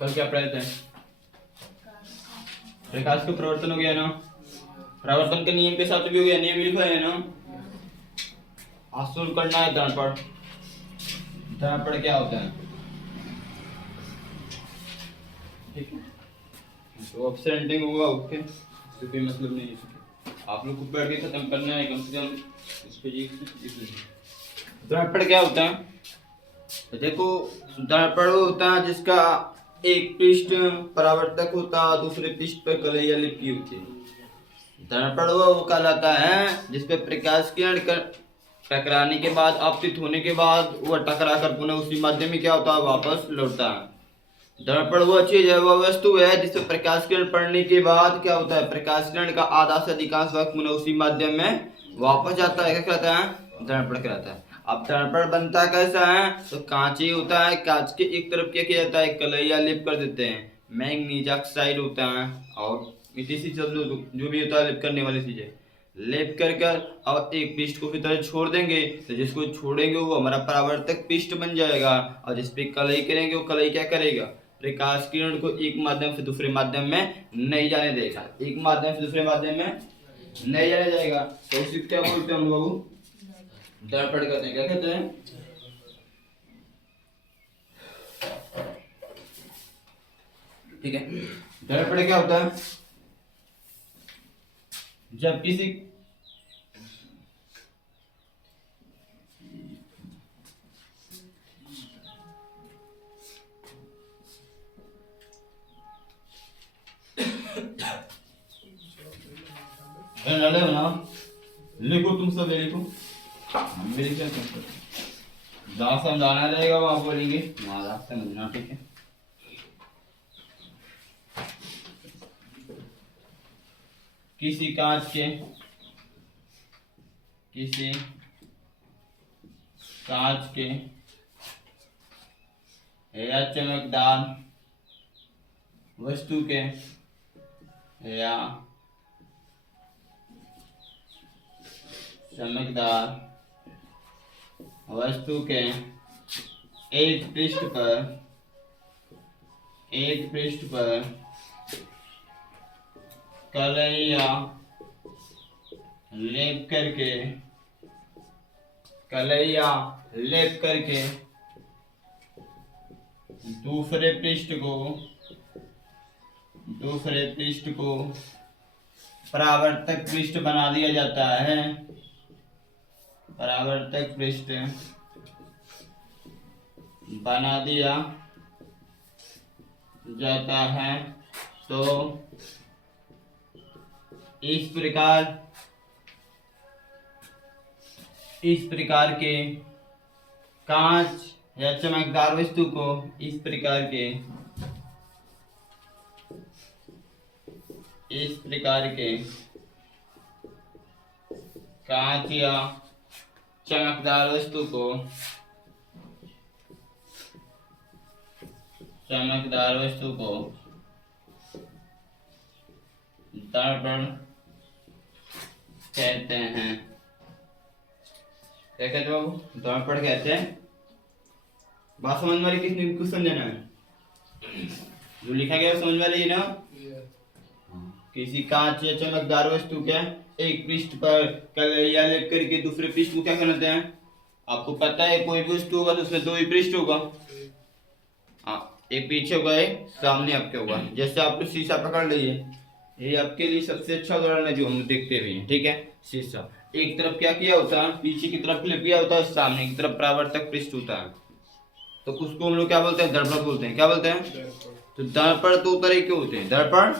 कल क्या पढ़ाए थे? प्रकाश का प्रवर्तन हो गया ना, प्रवर्तन के नियम के साथ भी हो गया, नियम लिखा है ना। आंसू करना है दर्पण। दर्पण क्या होता है? ठीक है, तो अपसेंटिंग होगा, ओके, इससे कोई मतलब नहीं है। आप लोग को बैठ के खत्म करना है कम से कम इस पेज। दर्पण क्या होता है? तो देखो, दर्पण होता है जिसका एक पृष्ठ परावर्तक होता है, दूसरे पृष्ठ पर कलैया लिपि होती है। दर्पण वो कहलाता है जिसपे प्रकाश किरण टकराने के बाद, आपतित होने के बाद वह टकरा कर पुनः उसी माध्यम में क्या होता है, वापस लौटता है। दर्पण वो चीज है, वह वस्तु है जिससे प्रकाश किरण पड़ने के बाद क्या होता है, प्रकाश किरण का आधा से अधिकांश वक्त पुनः उसी माध्यम में वापस जाता है। क्या कहलाता है? दर्पण कहलाता है। अब दर्पण बनता कैसा है? तो कांच ही होता है, कांच के एक तरफ क्या किया जाता है, कलैया लेप कर देते हैं, मैंगनीज ऑक्साइड होता है और मिट्टी सी जो भी होता है लेप करने वाली चीजें, लेप कर और एक पृष्ठ को की तरह छोड़ देंगे, तो जिसको छोड़ेंगे वो हमारा परावर्तक पृष्ठ बन जाएगा, और जिसपे कलई करेंगे वो कलई क्या करेगा, प्रकाश किरण को एक माध्यम से दूसरे माध्यम में नहीं जाने देगा, एक माध्यम से दूसरे माध्यम में नहीं जाने जाएगा। तो उसे क्या बोलते हैं हम लोग? दर्पण कहते हैं। क्या कहते हैं? ठीक है, दर्पण क्या होता है? जब किसी लिखो, तुम सब लिखो, हम भी लिखें, जहाँ समझाना रहेगा वहां बोलेंगे, वहां समझना, ठीक है। किसी कांच के या चमकदार वस्तु के या चमकदार वस्तु के एक पृष्ठ पर कलैया लेप करके दूसरे पृष्ठ को परावर्तक पृष्ठ बना दिया जाता है, परावर्तक पृष्ठ बना दिया जाता है। तो इस प्रकार के कांच या चमकदार वस्तु को, इस प्रकार के कांच या चमकदार वस्तु को दर्पण कहते हैं। क्या कहते हो? दर्पण कहते हैं। बात समझ में किसने कुछ समझना है? जो लिखा गया समझ में रही ना? किसी कांच या चमकदार वस्तु के एक पृष्ठ पर कलैया लेप करके दूसरे पृष्ठ को क्या कहते हैं? आपको पता है कोई भी वस्तु होगा तो उसमें दो ही पृष्ठ होगा। हाँ, एक पीछे होगा, एक सामने आपके होगा। जैसे आप शीशा पकड़ लीजिए, ये आपके लिए सबसे अच्छा उदाहरण है जो हम देखते भी हैं, ठीक है। शीशा एक तरफ क्या किया होता है, पीछे की तरफ क्लिप किया होता है, सामने की तरफ परावर्तक पृष्ठ होता है, तो उसको हम लोग क्या बोलते हैं? दर्पण बोलते हैं। क्या बोलते हैं? तो दर्पण दो तरह के होते हैं। दर्पण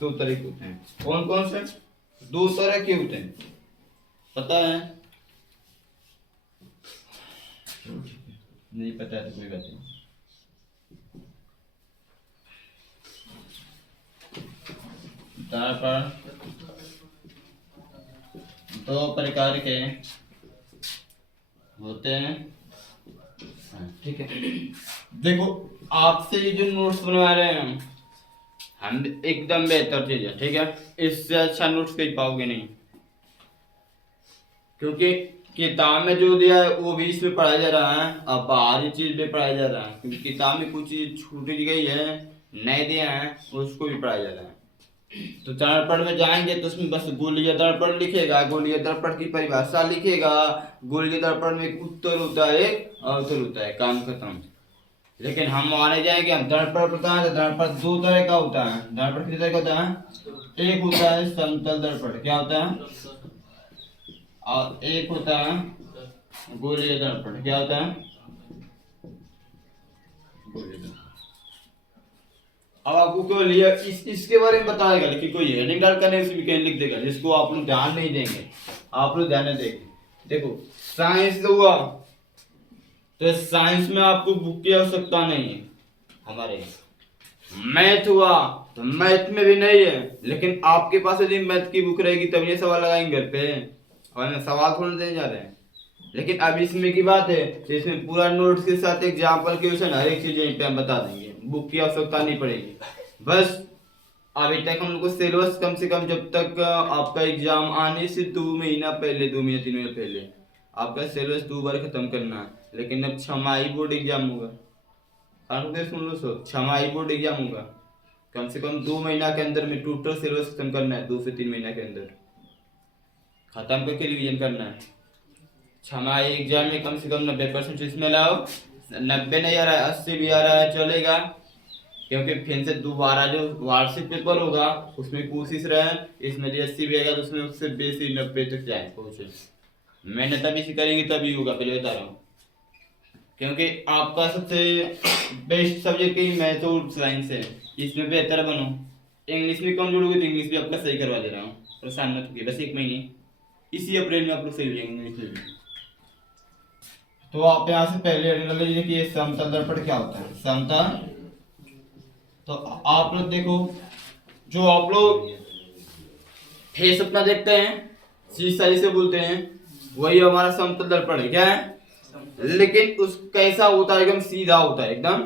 दो तरह के होते हैं। कौन कौन से? दो तरह के होते हैं, पता है? नहीं पता है तो कोई बात नहीं। दर्पण दो प्रकार के होते हैं, ठीक है। देखो, आपसे ये जो नोट्स बनवा रहे हैं हम एकदम बेहतर चीज है, ठीक है। इससे अच्छा नोट्स कहीं पाओगे नहीं, क्योंकि किताब में जो दिया है वो भी इसमें पढ़ाया जा रहा है, अब बाहरी चीज भी पढ़ाया जा रहा है, क्योंकि किताब में कुछ चीज छूट गई है, नए दिया है, उसको भी पढ़ाया जा रहा है। तो दर्पण में जाएंगे तो उसमें बस गोलीय दर्पण लिखेगा, गोलीय दर्पण की परिभाषा लिखेगा, गोलीय दर्पण में एक उत्तर होता है, एक अवतल होता है, काम खत्म। लेकिन हम आने जाएंगे, हम दर्पण पता है, दर्पण दो तरह का होता है। दर्पण कितने तरह का होता है? एक होता है समतल दर्पण, क्या होता है? और एक होता है गोलीय दर्पण, क्या होता है? गोलीय दर्पण। अब आपको केवल इसके बारे में बताएगा, लेकिन कोई हेडिंग डाल कर नहीं उसमें कहीं लिख देगा, जिसको आप लोग ध्यान नहीं देंगे, आप लोग ध्यान देंगे। देखो साइंस हुआ तो साइंस में आपको बुक की आवश्यकता नहीं है हमारे। मैथ हुआ तो मैथ में भी नहीं है, लेकिन आपके पास यदि मैथ की बुक रहेगी तब ये सवाल लगाएंगे घर पे, और सवाल थोड़ा देने जा रहे हैं। लेकिन अब इसमें की बात है तो इसमें पूरा नोट्स के साथ एग्जाम्पल क्वेश्चन हर एक चीज यहीं पे हम बता देंगे, बुक की आवश्यकता नहीं पड़ेगी। बस अभी तक हम लोग को सिलेबस कम से कम जब तक आपका एग्जाम आने से 2 महीना पहले, 2 महीना 3 महीना पहले आपका सिलेबस 2 बार खत्म करना है। लेकिन अब छमाही बोर्ड एग्जाम होगा, सुन लो सो, छमाही बोर्ड एग्जाम होगा, कम से कम 2 महीना के अंदर में टोटल सिलेबस खत्म करना है, 2 से 3 महीना के अंदर खत्म करके रिवीजन करना है। छमाही एग्जाम में कम से कम 90% इसमें लाओ, 90 नहीं आ रहा है 80 भी आ रहा है चलेगा, क्योंकि फिर से दोबारा जो वार्षिक पेपर होगा उसमें कोशिश रहे इसमें 80 भी आएगा तो उसमें उससे बेसी 90 तक जाए पहुंचे। मेहनत अभी से करेंगे तभी होगा, पहले बता रहा हूँ, क्योंकि आपका सबसे बेस्ट सब्जेक्ट ही मैथ और साइंस है, इसमें बेहतर बनो। इंग्लिश में कमजोर होगी तो इंग्लिश भी आपका सही करवा दे रहा हूँ, परेशान मत होइए, बस 1 महीने इसी अप्रैल में आप लोग सही हो जाएंगे इंग्लिश में भी। तो आप यहाँ से पहले हेडिंग लीजिए कि ये समतल दर्पण क्या होता है, समतल। तो आप लोग देखो, जो आप लोग फेस अपना देखते हैं, शीशा जिसे बोलते हैं, वही हमारा समतल दर्पण है, क्या है? लेकिन उस कैसा होता है? एकदम सीधा होता है, एकदम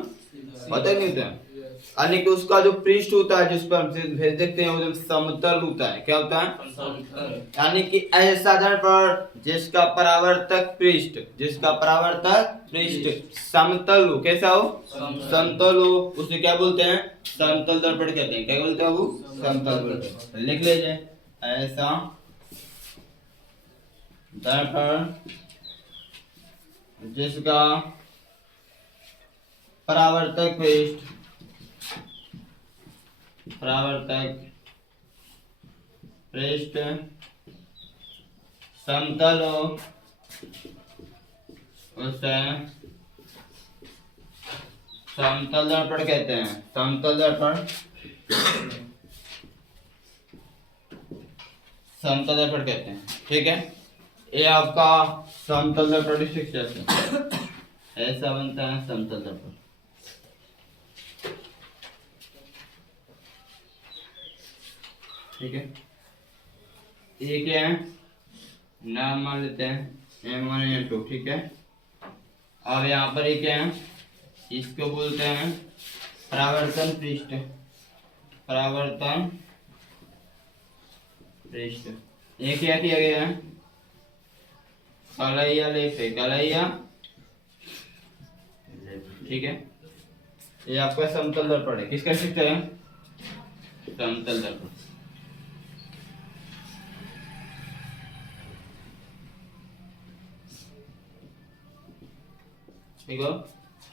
पता नहीं होता है, यानी कि उसका जो पृष्ठ होता है जिस पर हम भेज देखते हैं वो एकदम समतल होता है, क्या होता है? यानी कि ऐसा दर्पण जिसका परावर्तक पृष्ठ, जिसका परावर्तक पृष्ठ समतल हो, कैसा हो? समतल हो, उसे क्या बोलते हैं? समतल दर्पण कहते हैं, क्या बोलते हैं वो? समतल दर्पण। लिख लीजिए, ऐसा दर्पण जिसका परावर्तक पृष्ठ, परावर्तक पृष्ठ समतल हो, उसे समतल दर्पण कहते हैं, समतल दर्पण, समतल दर्पण कहते हैं, ठीक है। ये आपका समतल दर्पण ऐसा बनता है समतल दर्पण, ठीक है। ये क्या है? नाम मान लेते हैं M1 M2, ठीक है। अब यहाँ पर ये क्या है? इसको बोलते हैं परावर्तन पृष्ठ, परावर्तन पृष्ठ। ये क्या किया गया है? कलैया लेके, कलैया, ठीक है। ये आपका समतल दर्पण है, किसका चित्र है? समतल दर्पण। ठीक है,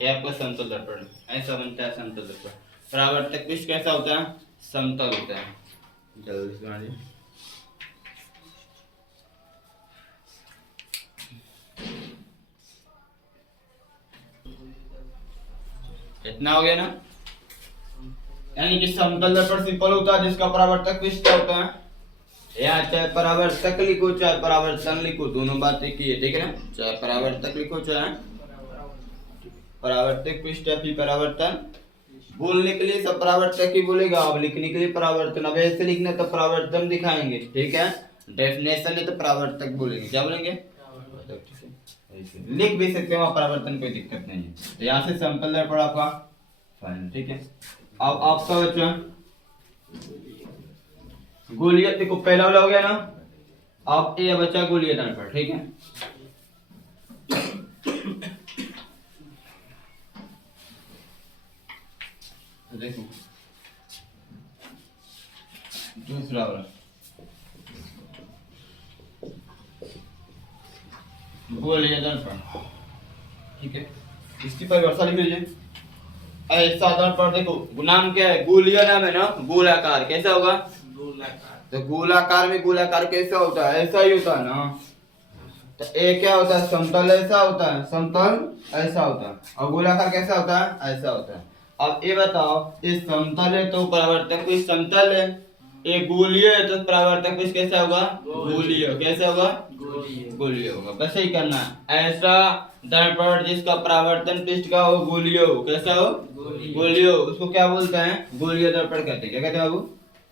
ये आपका समतल दर्पण ऐसा बनता है, समतल दर्पण। परावर्तक पृष्ठ कैसा होता है? समतल होता है। जल्दी से मारिए, इतना हो गया ना। यानी कि समतल दर्पण सिंपल होता है जिसका परावर्तक पृष्ठ क्या होता है? यहाँ चाहे परावर्तक लिखो चाहे परावर्तन लिखो, दोनों बात एक ही है, ठीक है ना। चाहे परावर्तक लिखो चाहे परावर्तक पृष्ठ या फिर परावर्तन। बोलने के लिए सब परावर्तक ही बोलेगा, अब लिखने के लिए परावर्तन। अब ऐसे लिखना तो परावर्तन दिखाएंगे, ठीक है। डेफिनेशन है तो परावर्तक बोलेंगे, क्या बोलेंगे? लिख भी सकते हो परावर्तन, कोई दिक्कत नहीं है। तो यहाँ से समतल दर्पण आपका फाइनल, ठीक है। अब आपका बच्चा गोलीय, देखो पहला वाला हो गया ना। अब ये बच्चा गोलीय दर्पण, ठीक है। देखो दूसरा वाला गोलीय दर्पण, ठीक है। इसकी परिभाषा लिख लीजिए। ऐसा दर्पण देखो नाम क्या है, गोलीय नाम है ना, गोलाकार। कैसा होगा? गोलाकार। तो गोलाकार में गोलाकार कैसा होता है? ऐसा ही होता है ना। तो ए क्या होता है? समतल ऐसा होता है, समतल ऐसा होता है, और गोलाकार कैसा होता है? ऐसा होता है। अब ये बताओ, ये समतल है तो परावर्तक कोई समतल है, ये गोलीय है तो परावर्तक कुछ कैसा होगा? गोलीय। कैसा होगा? गोलीय होगा। बस यही करना है। ऐसा दर्पण जिसका परावर्तन पृष्ठ का हो गोलीय हो। कैसा हो? गोलीय हो। उसको क्या बोलते हैं? गोलीय दर्पण कहते हैं। क्या कहते हैं बाबू?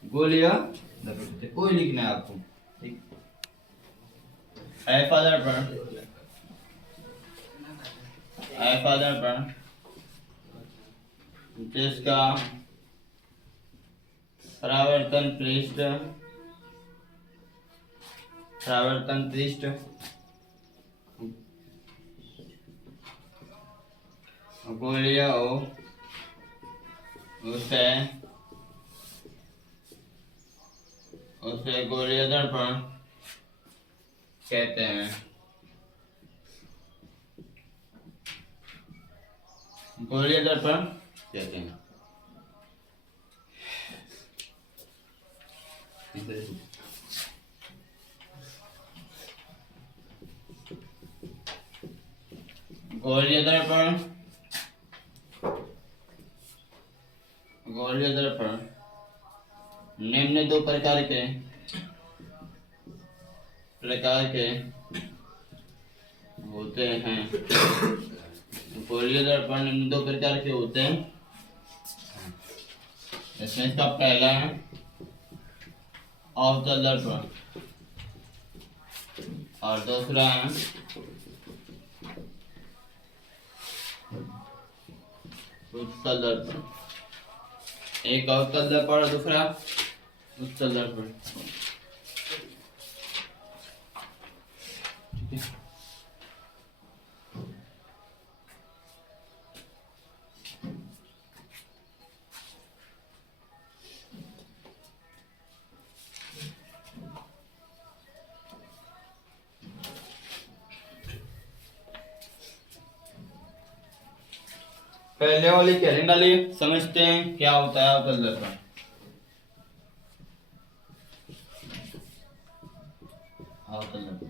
गोलीय दर्पण। कोई लिखना है आपको, ठीक। ऐसा दर्पण, ऐसा दर्पण जिसका परावर्तन पृष्ठ, परावर्तन पृष्ठ गोलीय हो, उसे गोलीय दर्पण कहते हैं। गोलीय दर्पण कहते हैं। गोलीय दर्पण, गोलीय दर्पण निम्न दो प्रकार के होते हैं। गोलीय दर्पण निम्न दो प्रकार के होते हैं। इसमें इसका पहला है अवतल दर्पण, और दूसरा है उत्तल दर्पण। एक अवतल दर्पण और दूसरा उत्तल दर्पण। पहले वाली कैलेंडर डालिए, समझते हैं क्या होता है अवतल दर्पण। अवतल दर्पण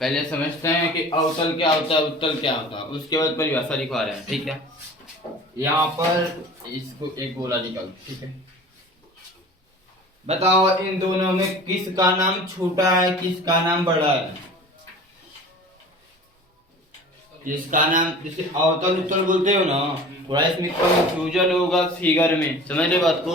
पहले समझते हैं कि अवतल क्या होता है, उत्तल क्या होता है, उसके बाद परिभाषा लिखवा रहे हैं, ठीक है। यहाँ पर इसको एक गोला निकाल, ठीक है। बताओ इन दोनों में किसका नाम छोटा है, किसका नाम बड़ा है? जिसका नाम, जिसे अवतल उत्तल बोलते हो ना, थोड़ा इसमें कंफ्यूजन होगा फिगर में, समझ रहे बात को?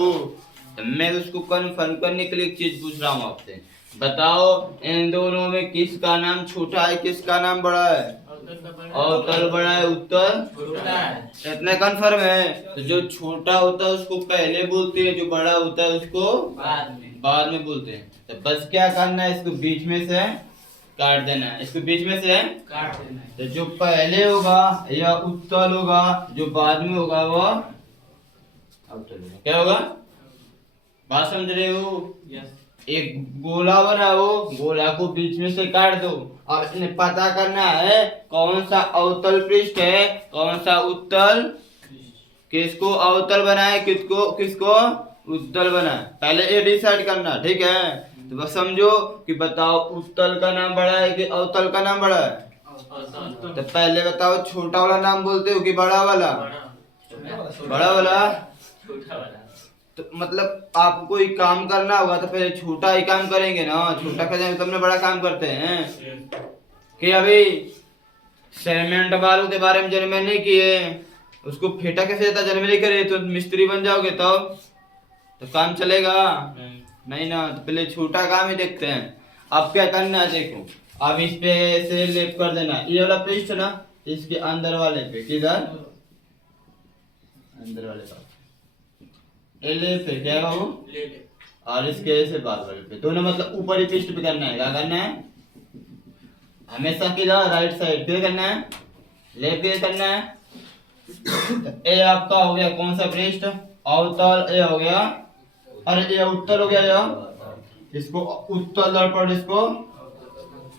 तो मैं उसको कन्फर्म करने के लिए एक चीज पूछ रहा हूँ आपसे। बताओ इन दोनों में किसका नाम छोटा है, किसका नाम बड़ा है? अवतल बड़ा है, उत्तल छोटा है। इतना कन्फर्म है? तो जो छोटा होता है उसको पहले बोलते हैं, जो बड़ा होता है उसको बाद में बोलते हैं। तो बस क्या करना है, इसको बीच में से काट देना है, इसको बीच में से काट देना है। तो जो पहले होगा या उत्तल होगा, जो बाद में होगा वो अवतल होगा। क्या होगा? बात समझ रहे हो? यस। एक गोला बनाओ, गोला को बीच में से काट दो, और इन्हें पता करना है कौन सा अवतल पृष्ठ है, कौन सा उत्तल, किसको अवतल बनाए, किसको किसको उत्तल बनाए, पहले ये डिसाइड करना, ठीक है। तो बस समझो कि बताओ उत्तल का नाम बड़ा है कि अवतल का नाम बड़ा है? तो पहले बताओ छोटा वाला नाम बोलते हो कि बड़ा वाला? बड़ा वाला। छोटा वाला। तो मतलब आपको कोई काम करना होगा तो पहले छोटा ही काम करेंगे ना, छोटा कर जाएंगे तब ना बड़ा काम करते हैं। कि अभी सीमेंट बालू के बारे में जन्म नहीं किए, उसको फेटा कैसे जाता, जन्म नहीं करे तो मिस्त्री बन जाओगे तब तो काम चलेगा? नहीं ना। तो पहले छोटा काम ही देखते हैं। अब क्या करना है देखो, अब इस पे ऐसे लेप कर देना, ये वाला पृष्ठ ना इसके अंदर वाले पे, किधर? अंदर वाले पे ले पे, क्या बाबू? और इसके ऐसे बाल वाले पे, दोनों मतलब ऊपरी पृष्ठ पे करना है। क्या करना है? हमेशा किधर? राइट साइड पे करना है। लेप के करना है। तो ए आपका हो गया कौन सा पृष्ठ, अवतल ए हो गया, और ये उत्तल हो गया यह, इसको उत्तल दर्पण, इसको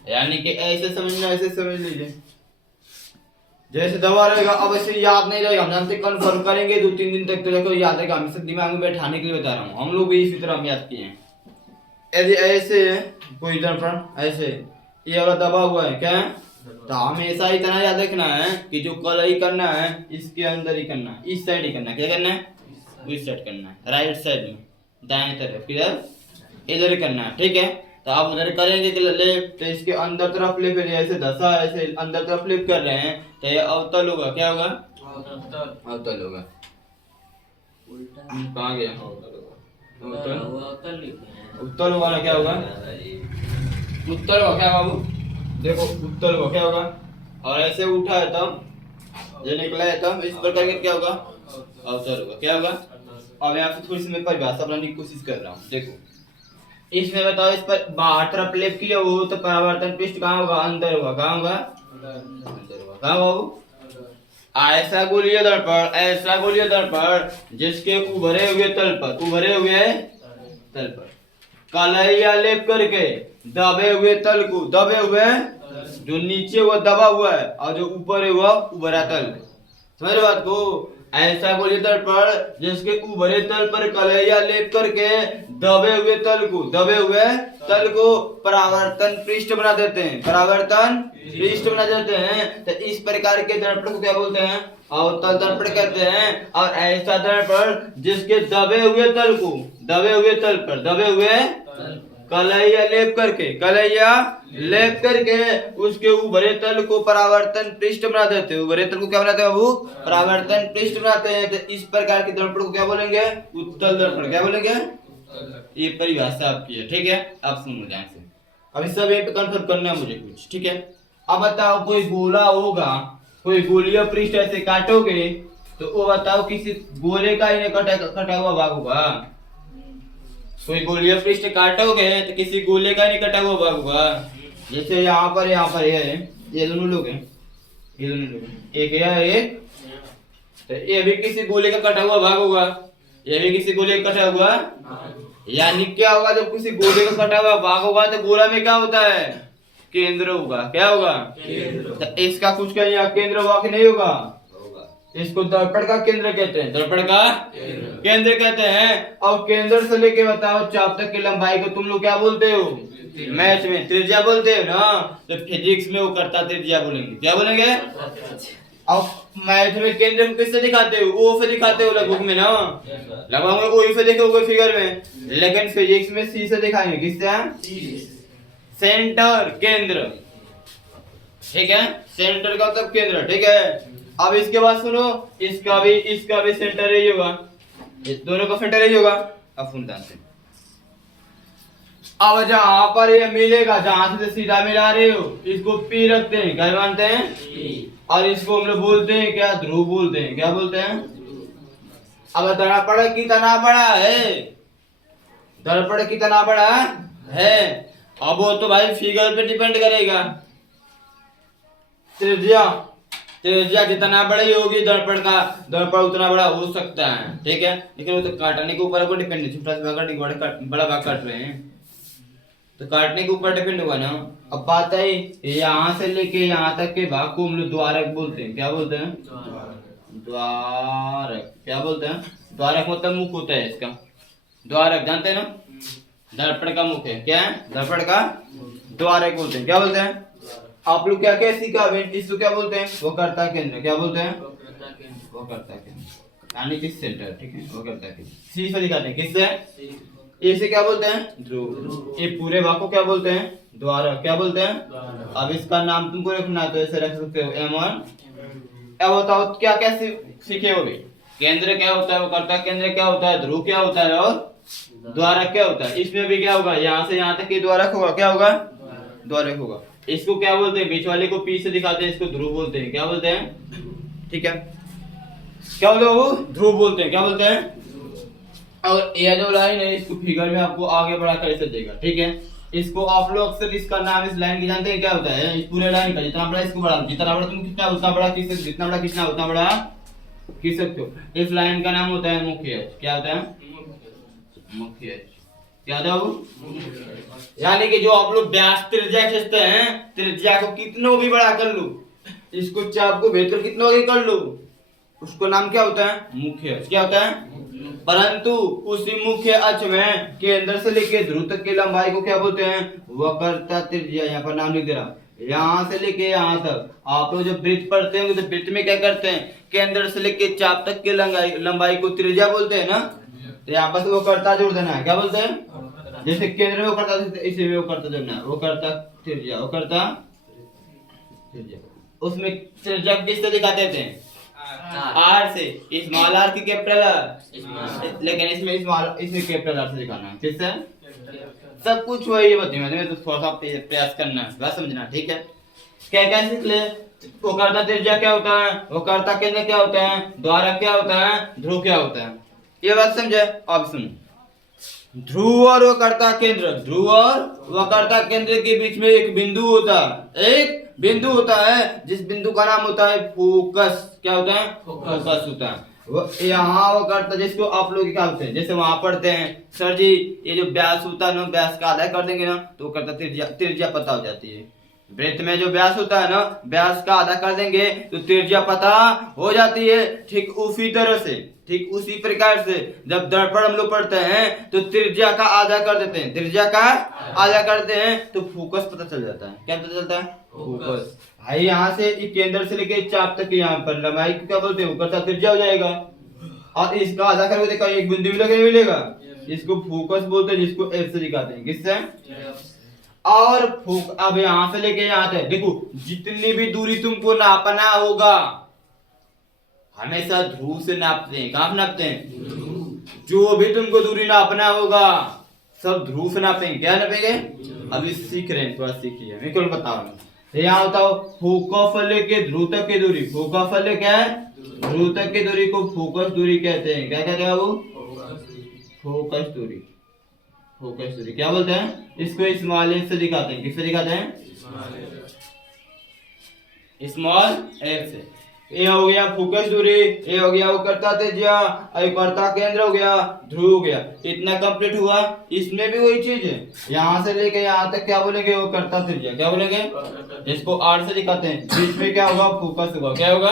यानी कि ऐसे समझना, ऐसे समझ लीजिए। जैसे दबा रहेगा, अब ऐसे याद नहीं रहेगा, हम हमसे कन्फर्म करेंगे 2-3 दिन तक तो देखो याद रहेगा। हम इसे दिमाग में बैठाने के लिए बता रहा हूँ, हम लोग भी इसी तरह हम याद किए हैं। यदि ऐसे कोई दर्पण ऐसे ये वाला दबा हुआ है क्या, तो हमेशा इतना याद रखना है कि जो कलई करना है इसके अंदर ही करना है, इस साइड ही करना है। क्या करना है, इस साइड करना है, राइट साइड में, दाएं तरफ, किधर, इधर ही करना है। ठीक है, तो आप उधर करेंगे कि लेफ्ट, तो इसके अंदर तरफ फ्लिप, ऐसे दशा ऐसे अंदर तरफ फ्लिप कर रहे हैं तो ये अवतल होगा। क्या होगा, अवतल होगा। कहाँ गया, उत्तल होगा ना, क्या होगा, उत्तल होगा। क्या बाबू देखो, उत्तल होगा, क्या होगा, और ऐसे उठा है तब ये निकला है तब इस प्रकार के क्या होगा, अवतल होगा। क्या होगा, अब यहाँ पे थोड़ी सी मैं परिभाषा बनाने की कोशिश कर रहा हूँ। देखो इसमें बताओ, इस पर बाहर तरफ लेप किया हो तो परावर्तन पृष्ठ कहाँ होगा, अंदर होगा। कहाँ होगा, अंदर होगा। कहाँ बाबू, ऐसा गोलीय दर्पण, ऐसा गोलीय दर्पण जिसके उभरे हुए तल पर, उभरे हुए तल पर कलैया लेप करके दबे हुए तल को, दबे हुए जो नीचे वो दबा हुआ है और जो ऊपर है वो उभरा तल, समझ रहे बात को। ऐसा गोलीय दर्पण जिसके उभरे तल पर कलैया लेप करके दबे हुए तल को, दबे हुए तल को परावर्तन पृष्ठ बना देते हैं, परावर्तन पृष्ठ बना देते हैं। तो इस प्रकार के दर्पण को क्या बोलते हैं, अवतल दर्पण कहते हैं। और ऐसा दर्पण जिसके दबे हुए तल को, दबे हुए तल पर, दबे हुए कलैया लेप करके, कलैया लेप करके उसके उभरे तल को परावर्तन पृष्ठ बना देते हैं। उभरे तल को क्या बनाते हैं बाबू, परावर्तन पृष्ठ बनाते हैं। तो इस प्रकार के दर्पण को क्या बोलेंगे, उत्तल दर्पण। क्या बोलेंगे, ये परिभाषा आपकी है। ठीक है, आप सुनो ध्यान से, अभी सब ये कंफर्म करना है मुझे कुछ। ठीक है, अब बताओ कोई गोला होगा, कोई गोलीय पृष्ठ ऐसे काटोगे तो वो बताओ किसी गोले का ही कटा हुआ भाग होगा। कोई गोलीय पृष्ठ काटोगे तो किसी गोले का नहीं कटा हुआ भाग होगा। जैसे यहाँ पर ये दोनों लोग हैं, ये दोनों लोग हैं, एक है एक, तो ये भी किसी गोले का कटा हुआ भाग होगा, ये भी किसी गोले का कटा हुआ। यानी क्या होगा, जब किसी गोले का कटा हुआ भाग होगा तो गोला में क्या होता है, केंद्र होगा। क्या होगा, तो इसका कुछ कहीं केंद्र होगा कि नहीं होगा, इसको दर्पण का केंद्र कहते हैं, दर्पण का केंद्र कहते हैं। और केंद्र से लेके बताओ चाप तक की लंबाई को तुम लोग क्या बोलते हो, मैथ में त्रिज्या बोलते हो ना। तो फिजिक्स में वो करता त्रिज्या बोलेंगे। क्या बोलेंगे, और मैथ में केंद्र को किससे दिखाते हो, ओ से दिखाते हो लगभग में ना, लगभग में ओ से देखोगे फिगर में, लेकिन फिजिक्स में सी से दिखाएंगे। किससे, सेंटर, केंद्र। ठीक है, सेंटर का मतलब केंद्र। ठीक है, अब इसके बाद सुनो, इसका भी सेंटर ही होगा, इस दोनों का सेंटर ही होगा। अब सुन ध्यान से, अब जहां पर ये मिलेगा, जहां से सीधा मिला रहे हो, इसको पी रखते हैं, क्या मानते हैं, और इसको हम लोग बोलते हैं क्या, ध्रुव बोलते हैं। क्या बोलते हैं, अब दर्पण कितना बड़ा है, दर्पण कितना बड़ा है, अब वो तो भाई फिगर पे डिपेंड करेगा। त्रिज्या जितना बड़ी होगी दर्पण उतना बड़ा हो सकता है। ठीक है, लेकिन वो तो काटने के ऊपर डिपेंड है, छोटा सा भाग बड़ा भाग काट रहे हैं तो काटने के ऊपर डिपेंड होगा ना। अब बात है यहाँ से लेके यहाँ तक के भाग को हम लोग द्वारक बोलते हैं। क्या बोलते हैं, द्वारक। क्या बोलते हैं, द्वारक मतलब मुख होता है इसका, द्वारक जानते हैं ना, दर्पण का मुख है। क्या है, दर्पण का द्वारक बोलते हैं। क्या बोलते हैं, आप लोग क्या क्या सीखा, इसको क्या बोलते हैं, वो कर्ता केंद्र। क्या बोलते हैं, वो कर्ता केंद्र, यानी कि सेंटर। ठीक है, वो कर्ता केंद्र। सी से दिखाते हैं, किससे, ए से क्या बोलते हैं, ध्रुव। ये पूरे भाग को क्या बोलते हैं, द्वारक। क्या बोलते हैं, अब इसका नाम तुमको रखना है तो ऐसे रख सकते हो, M1। अब बताओ क्या क्या सीखे हो, केंद्र क्या होता है, वो कर्ता केंद्र क्या होता है, ध्रुव क्या होता है, और द्वारक क्या होता है। इसमें भी क्या होगा, यहाँ से यहाँ तक ये द्वारक होगा। क्या होगा, द्वारक होगा। इसको क्या बोलते हैं, बीच वाले को पी से दिखाते हैं, इसको ध्रुव बोलते हैं। क्या बोलते हैं, ठीक है, क्या बोलते हैं वो, ध्रुव बोलते हैं। क्या बोलते हैं, और ये जो लाइन है इसको फिगर में आपको आगे बढ़ा कर ऐसे देगा। ठीक है, इसको आप लोग अक्सर इसका नाम इस लाइन की जानते हैं क्या होता है? इस पूरे लाइन का जितना बड़ा इसको बड़ा, जितना बड़ा तुम कितना उतना बड़ा खींच सकते, जितना बड़ा खींचना उतना बड़ा खींच सकते हो। इस लाइन का नाम होता है मुख्य अक्ष। क्या होता है? मुख्य अक्ष। क्या होता है वो? यानी कि जो आप लोग व्यास त्रिज्या खींचते हैं, त्रिज्या को कितना भी बड़ा कर लो, इसको चाप को भेद कर कितना भी कर लो, उसको नाम क्या होता है? मुख्य अक्ष। क्या होता है? परंतु उसी मुख्य अक्ष में केंद्र से लेकर ध्रुव तक की लंबाई को क्या बोलते हैं? वक्रता त्रिज्या। यहाँ पर नाम लिख दे रहा, यहाँ से लेके यहाँ तक आप लोग जब वृत्त पढ़ते होंगे तो वृत्त में क्या करते हैं? केंद्र से लेके चाप तक की लंबाई को त्रिज्या बोलते हैं ना। तो यहाँ पर वो करता जोड़ देना है। क्या बोलते हैं? जैसे केंद्र में वो करता, इसी में वो करता जोड़ना है। वो करता त्रिज्या, वो करता त्रिज्या। उसमें त्रिज्या किससे दिखाते थे? आर से, स्मॉल आर की कैपिटल आर, लेकिन इसमें स्मॉल, इसमें कैपिटल आर से दिखाना है। किससे? सब कुछ वही बताइए, मैं तो थोड़ा सा प्रयास करना है, बात समझना। ठीक है, क्या क्या सीख ले। वो कर्ता त्रिज्या क्या होता है? वो कर्ता केंद्र क्या होता है? द्वारक क्या होता है? ध्रुव क्या होता है? ये बात समझे? अब सुनो, ध्रुव और वक्रता केंद्र, ध्रुव और वक्रता केंद्र के बीच में एक बिंदु होता है, एक बिंदु होता है जिस बिंदु का नाम होता है फोकस। क्या होता है? फोकस होता है। वो यहाँ वो करता, जिसको आप लोग क्या होते हैं, जैसे वहां पढ़ते हैं सर जी ये जो व्यास होता है ना, व्यास का आधा कर देंगे ना तो वो करता त्रिज्या, त्रिज्या पता हो जाती है। वृत्त में जो व्यास होता है ना, व्यास का आधा कर देंगे तो त्रिज्या पता हो जाती है। ठीक उसी तरह से, ठीक उसी प्रकार से जब दर्पण हम लोग पढ़ते हैं तो त्रिज्या का आधा कर देते हैं, त्रिज्या का आधा करते हैं तो फोकस पता चल जाता है। क्या पता चलता है? फोकस। भाई यहाँ से केंद्र से लेके चाप तक यहाँ पर लंबाई को क्या बोलते हैं? करता त्रिज्या हो जाएगा। और इसका आधा करके देखा एक बिंदु मिलेगा, इसको फोकस बोलते हैं, जिसको एफ से दिखाते हैं। किससे? और अब यहां से लेके यहाँ तक देखो, जितनी भी दूरी तुमको नापना होगा हमेशा ध्रुव से नापते हैं। कहां नापते हैं? जो भी तुमको दूरी नापना होगा सब ध्रुव से नापेंगे। क्या नापेंगे? अभी सीख रहे हैं, थोड़ा सीखिए, मैं क्यों बता रहा हूँ। यहाँ बताओ, फोकस के ध्रुव तक की दूरी, फोकस क्या है? ध्रुव तक की दूरी को फोकस दूरी कहते हैं। क्या कहते हैं वो? फोकस दूरी। फोकस दूरी क्या बोलते हैं? इसको स्मॉल एफ से दिखाते हैं। किससे दिखाते हैं? स्मॉल एफ से। ये हो गया फोकस दूरी, ये हो गया वो करता त्रिज्या, ये करता केंद्र हो गया, ध्रुव हो गया। इतना कंप्लीट हुआ। इसमें भी वही चीज है, यहाँ से लेके यहाँ तक क्या बोलेंगे? वो करता त्रिज्या। क्या बोलेंगे? इसको आर से दिखाते हैं। बीच में क्या होगा? फोकस होगा। क्या होगा?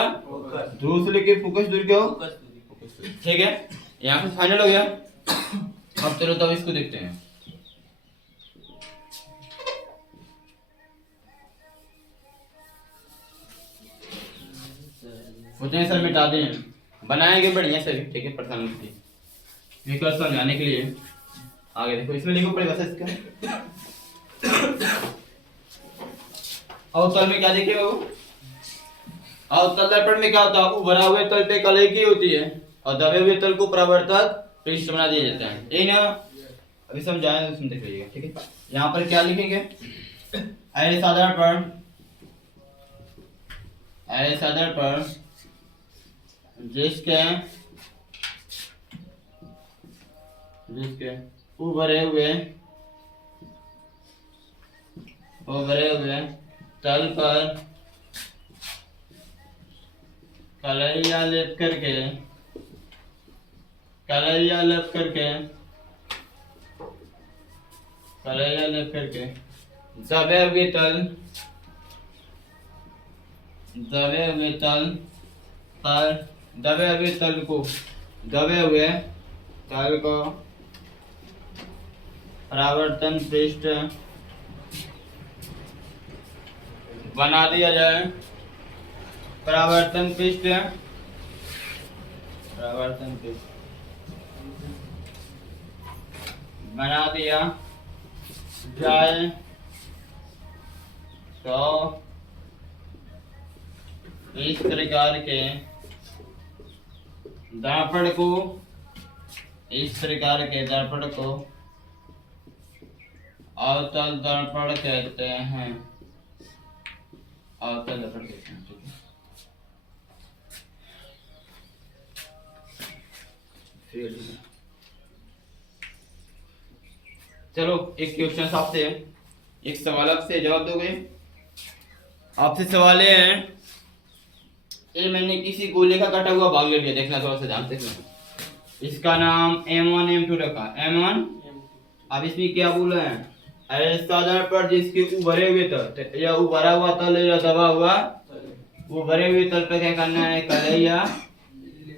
ध्रुव से लेके फोकस दूरी क्या हो? ठीक है, यहाँ पे फाइनल हो गया। अब चलो तब इसको देखते हैं। सोचें सर मिटा दें, बनाएंगे बढ़िया सर। ठीक है, परेशान विकल्प समझाने के लिए आगे देखो, इसमें लिखो पड़ेगा सर इसका। अवतल में क्या देखिए बाबू? अवतल दर्पण में क्या होता है? उभरा हुए तल पे कलई की होती है और दबे हुए तल को परावर्तक पृष्ठ बना दिया जाता है। यही ना? अभी समझाएं, उसमें देख लीजिएगा। ठीक है, यहाँ पर क्या लिखेंगे? ऐसा दर्पण, ऐसा दर्पण जिसके उभरे हुए तल पर कलैया लेप करके दबे हुए तल को परावर्तन पृष्ठ बना दिया जाए। परावर्तन पृष्ठ बना दिया जाए तो इस प्रकार के दर्पण को अवतल दर्पण कहते हैं। अवतल दर्पण कहते हैं। ठीक है, चलो एक क्वेश्चन आपसे है, एक सवाल आपसे जवाब दोगे। आपसे सवाल ये है, ये मैंने किसी गोले का कटा हुआ भाग ले लिया, देखना थोड़ा सा ध्यान से देखना। इसका नाम M1 M2 रखा, M1। अब इसमें क्या बोला है, ऐसा आधार पर जिसके उभरे हुए तल या उभरा हुआ तल या दबा हुआ, उभरे हुए तल पे क्या करना है, कलई या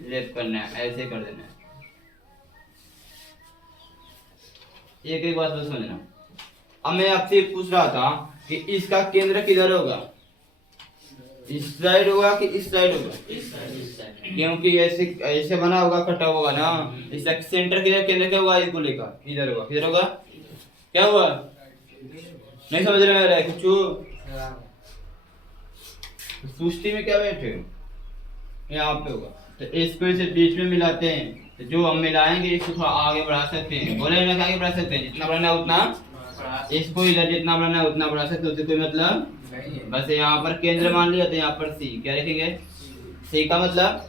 लेप करना है, ऐसे कर देना है। एक एक बात बस समझना। अब मैं आपसे पूछ रहा था कि इसका केंद्र किधर होगा, इस साइड होगा कि इस साइड होगा, क्योंकि ऐसे ऐसे बना होगा, कटा होगा ना, इसका सेंटर किधर, केंद्र क्या होगा, इसको लेकर इधर होगा, किधर होगा, क्या हुआ, नहीं समझ रहे मेरा कुछ, सुस्ती में क्या बैठे हो, यहाँ पे होगा। तो इसको इसे बीच में मिलाते हैं, तो जो हम मिलाएंगे इसको थोड़ा आगे बढ़ा सकते हैं, बोले ना आगे बढ़ा सकते हैं, जितना बढ़ाना उतना, इसको इधर जितना बढ़ाना उतना बढ़ा सकते हो, उससे कोई मतलब बस। यहाँ पर केंद्र मान लिया, तो यहाँ पर सी क्या लिखेंगे, सी का मतलब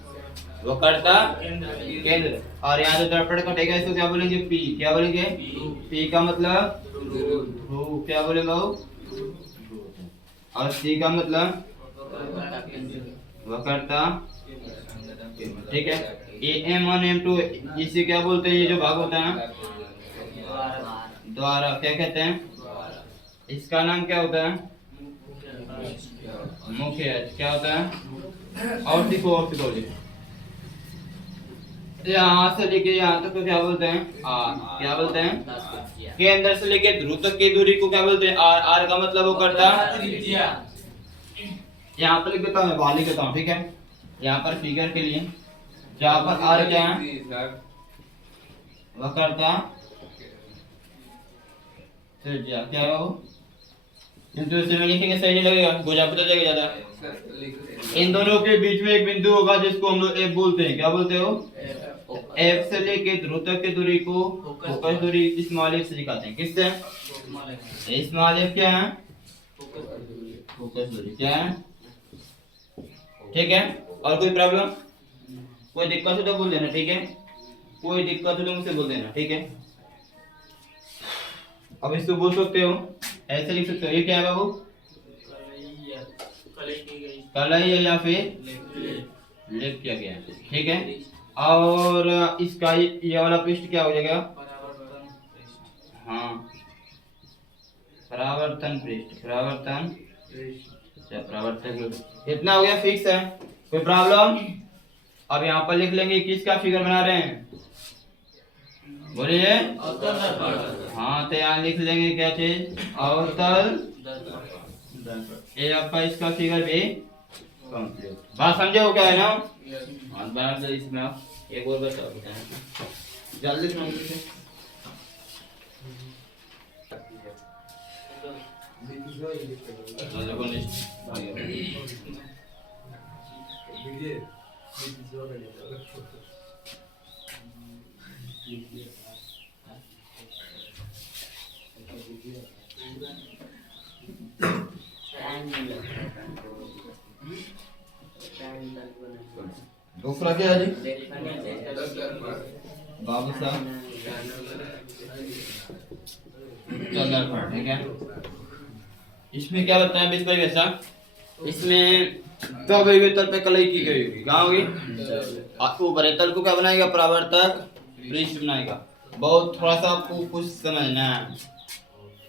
वक्रता केंद्र, और यहाँ जो दर्पण कटेगा इसको क्या बोलेंगे, पी, क्या बोलेंगे, पी का मतलब ध्रुव, क्या बोलेगा वो, और सी का मतलब वक्रता, ठीक है। ये M1 M2 इसे क्या बोलते हैं, ये जो भाग होता है द्वारा, क्या कहते हैं, इसका नाम क्या होता है, मुख्य, क्या होता है, और सीखो और सीखो जी। यहाँ से लेके यहाँ तक तो क्या बोलते हैं, क्या बोलते हैं, केंद्र से लेके ध्रुव तक की दूरी को क्या बोलते हैं, आर, आर का मतलब वो करता, यहाँ पर लिख देता हूँ, मैं बाहर लिख देता हूँ, ठीक है। यहाँ पर फिगर के लिए जहाँ पर आर क्या है, वक्रता त्रिज्या, क्या है वो, किंतु इसे में लिखेंगे सही नहीं लगेगा, गोजा पता चलेगा ज्यादा। इन दोनों के बीच में एक बिंदु होगा जिसको हम लोग एफ बोलते हैं, क्या बोलते हो, एफ से लेके ध्रुव तक की दूरी को फोकस दूरी स्मॉल एफ से दिखाते हैं, किससे, स्मॉल एफ क्या है, फोकस दूरी क्या है, ठीक है। और कोई प्रॉब्लम, कोई दिक्कत हो तो बोल देना, ठीक है, कोई दिक्कत हो तो मुझसे बोल देना, ठीक है। अब इसको बोल सकते हो, ऐसे लिख सकते हो, ये क्या है बाबू, कलई है या फिर लेप किया गया है, ठीक है। और इसका ये वाला पृष्ठ क्या हो जाएगा, हाँ परावर्तन पृष्ठ, परावर्तन, परावर्तक, इतना हो गया, फिक्स है, कोई प्रॉब्लम। अब यहाँ पर लिख लेंगे किसका फिगर बना रहे हैं, बोलिए, हाँ तो यहाँ लिख लेंगे क्या चीज, अवतल, ये आपका इसका फिगर भी कंप्लीट, बात समझे हो क्या है ना, हाँ से इसमें आप एक और बता जल्दी से दूसरा क्या है जी, बाबू साहब चल, ठीक है। इसमें क्या बताया बीच भाई वैसा, इसमें दबे तल पे कलई की गई होगी, कहाँ होगी, ऊपर तल को क्या बनाएगा, परावर्तक पृष्ठ बनाएगा। बहुत थोड़ा सा आपको कुछ समझना है,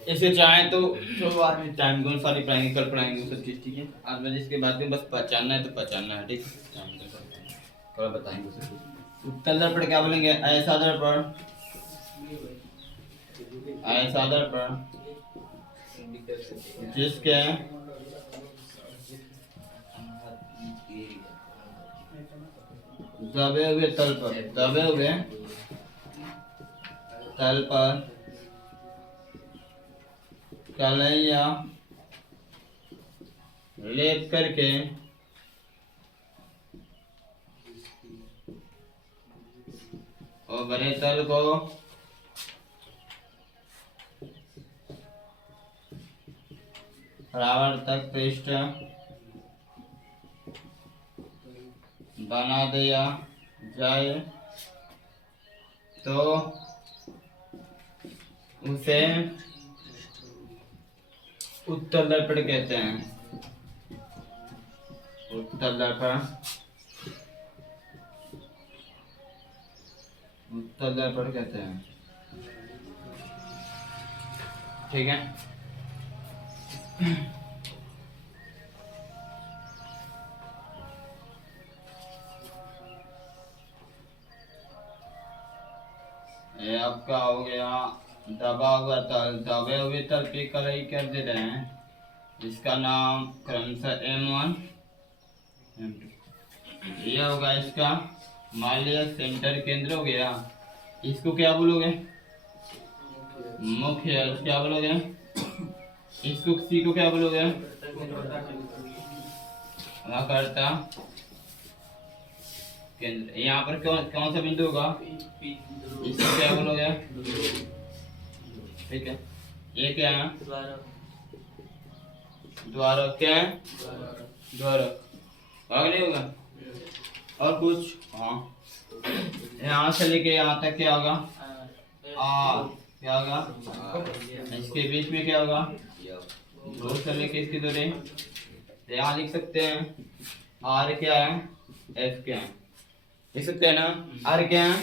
इसे चाहे तो चलो बाद में टाइम को सारी पढ़ाएंगे, कल पढ़ाएंगे सब चीज, ठीक है। आज मैं इसके बाद में बस पहचानना है तो पहचानना है, ठीक है, थोड़ा बताएंगे सब। उत्तल दर्पण क्या बोलेंगे, ऐसा दर्पण, ऐसा दर्पण जिसके दबे हुए तल पर, दबे हुए तल पर कलैया लेप करके और बड़े तल को परावर्तक पृष्ठ बना दिया जाए तो उसे उत्तल दर्पण कहते हैं। उत्तल दर्पण, उत्तल दर्पण कहते हैं। ठीक है। ये आपका हो गया दबा हुआ तल। दबे हुए तल पे कलई कर दे रहे हैं, इसका नाम क्रमशः M1 M2। ये होगा इसका मान लिया सेंटर केंद्र हो गया। इसको क्या बोलोगे? मुख्य। क्या बोलोगे? इसको सी को क्या बोलोगे? वक्रता केंद्र। यहाँ पर कौन कौन सा बिंदु होगा? इसको क्या बोलोगे? ठीक है। ये क्या है? द्वारक। क्या है? द्वारक। आगे नहीं होगा? और कुछ? हाँ, यहाँ से लेके यहाँ तक क्या होगा? आर। क्या होगा? इसके बीच में क्या होगा? दो से लेके इसकी दूरी। यहाँ लिख सकते हैं आर क्या है, एफ क्या है। लिख सकते हैं ना? आर क्या है?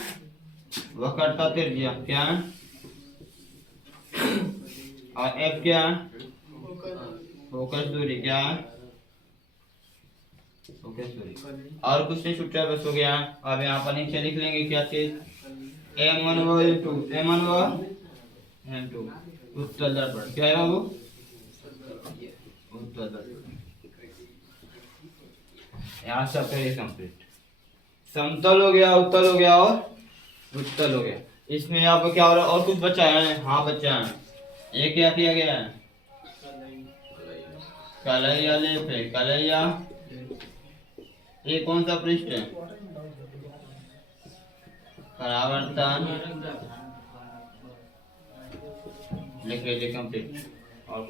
वक्रता त्रिज्या। क्या है? और एफ क्या है? फोकस दूरी। क्या है? फोकस दूरी। और कुछ नहीं छूटा, बस हो गया। अब यहाँ पर नीचे लिख लेंगे क्या चीज? M1 व M2। M1 व M2 उत्तल दर्पण। क्या है वो? उत्तल दर्पण। यहाँ से आपका ये कंप्लीट। समतल हो गया, उत्तल हो गया और उत्तल हो गया। इसमें आपको क्या हो रहा है? और कुछ बचा है? हाँ बचा है। ये क्या किया गया है? कलैया लेप है। कलैया। ये कौन सा पृष्ठ है? परावर्तन। लिख लीजिए कंप्लीट। और